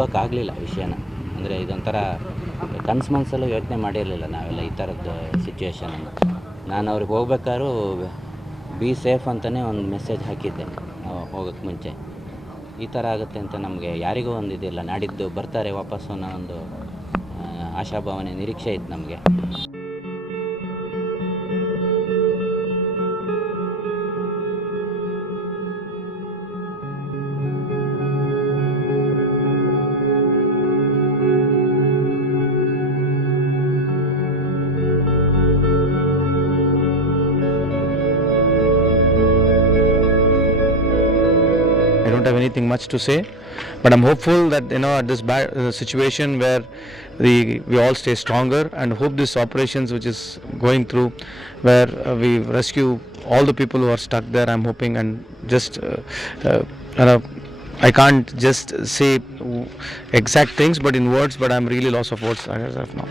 ನಂಬೋಕ್ಕಾಗಲಿಲ್ಲ ವಿಷಯನ. ಅಂದರೆ ಇದೊಂಥರ ಕನಸು ಮನಸ್ಸಲ್ಲೂ ಯೋಚನೆ ಮಾಡಿರಲಿಲ್ಲ ನಾವೆಲ್ಲ ಈ ಥರದ್ದು ಸಿಚುವೇಷನನ್ನು. ನಾನು ಅವ್ರಿಗೆ ಹೋಗ್ಬೇಕಾದ್ರೂ ಬಿ ಸೇಫ್ ಅಂತಲೇ ಒಂದು ಮೆಸೇಜ್ ಹಾಕಿದ್ದೆ ಹೋಗೋಕ್ಕೆ ಮುಂಚೆ. ಈ ಥರ ಆಗುತ್ತೆ ಅಂತ ನಮಗೆ ಯಾರಿಗೂ ಒಂದು ಇದಿಲ್ಲ. ನಾಡಿದ್ದು ಬರ್ತಾರೆ ವಾಪಸ್ಸು ಅನ್ನೋ ಒಂದು ಆಶಾಭಾವನೆ, ನಿರೀಕ್ಷೆ ಇತ್ತು ನಮಗೆ. I don't have anything much to say, but I'm hopeful that at this bad situation where we all stay stronger, and hope this operations which is going through, where we rescue all the people who are stuck there. I'm hoping, and just I can't just say exact things, but in words. But I'm really lost of words as of now.